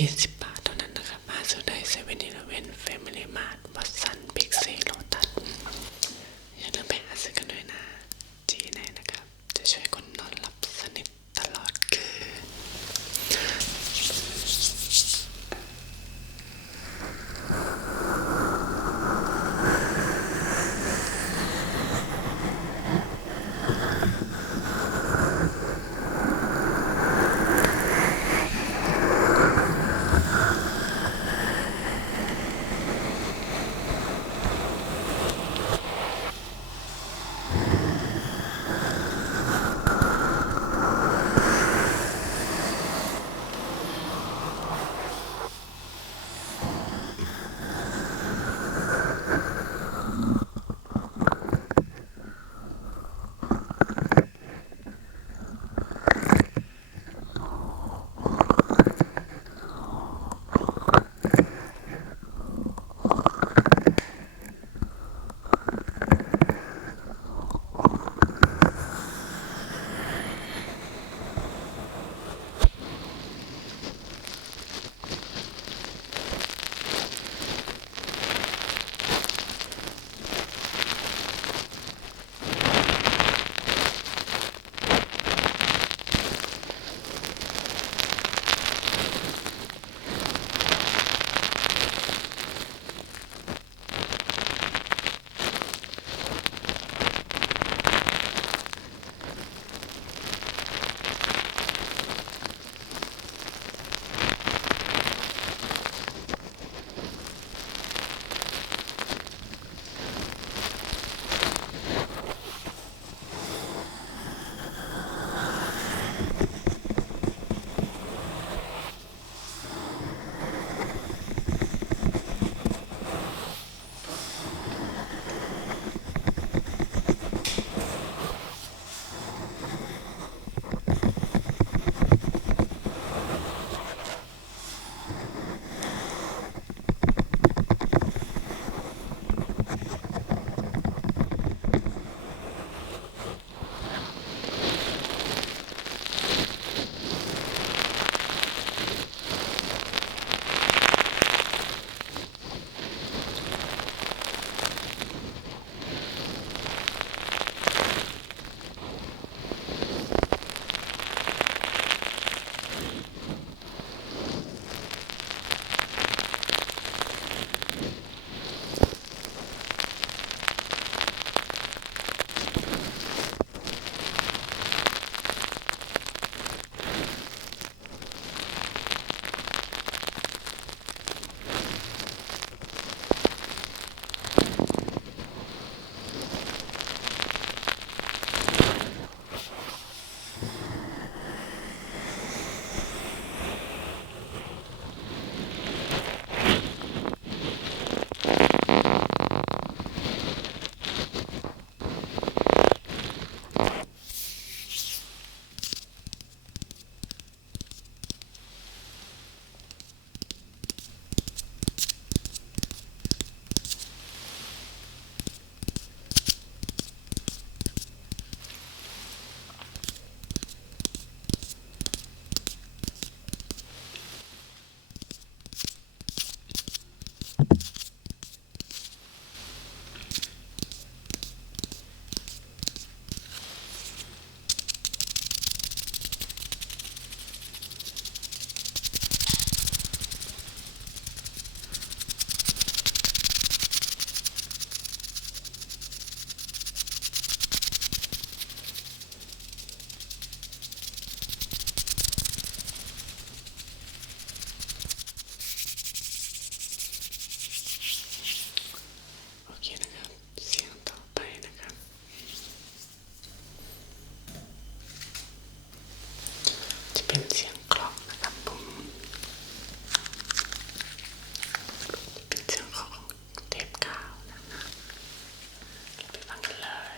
20 บาทเท่านั้นนะครับหาซื้อได้เซเว่นอีเลฟเว่นแฟมิลี่มาร์ทวัตสันบิ๊กซีโลตัสอย่าลืมไปหาซื้อกันด้วยนะจีแน่นะครับจะช่วยคนนอนหลับสนิทตลอดคืนเป็นเสียงกลองนะครับผมเป็นเสียงของเทปกาวนะฮะไปฟังกันเลย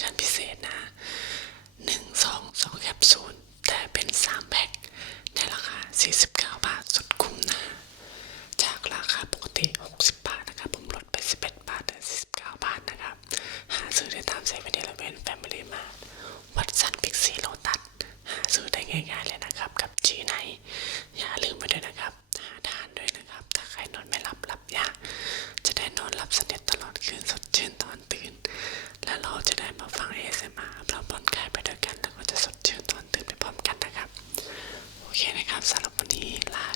ชั่นพิเศษนะ1 2 2แคปซูลแต่เป็น3แพ็คในราคา49 บาทสุดคุ้มนะจากราคาปกติ60 บาทนะครับผมลดไป11 บาทเหลือ49 บาทนะครับหาซื้อได้ตามเซเว่นอีเลฟเว่นแฟมิลี่มาร์ทวัดสันบิ๊กซีโลตัสหาซื้อได้ง่ายๆเลยนะครับกับจีไนอย่าลืมไปด้วยนะครับหาทานด้วยนะครับถ้าใครนอนไม่หลับหลับยากจะได้นอนหลับสนิทตลอดคืนสดชื่นตอนตื่นและเราจะได้มาฟัง ASMR เราผ่อนคลายไปด้วยกันแล้วก็จะสดชื่นตอนตื่นไปพร้อมกันนะครับโอเคนะครับสำหรับวันนี้ลา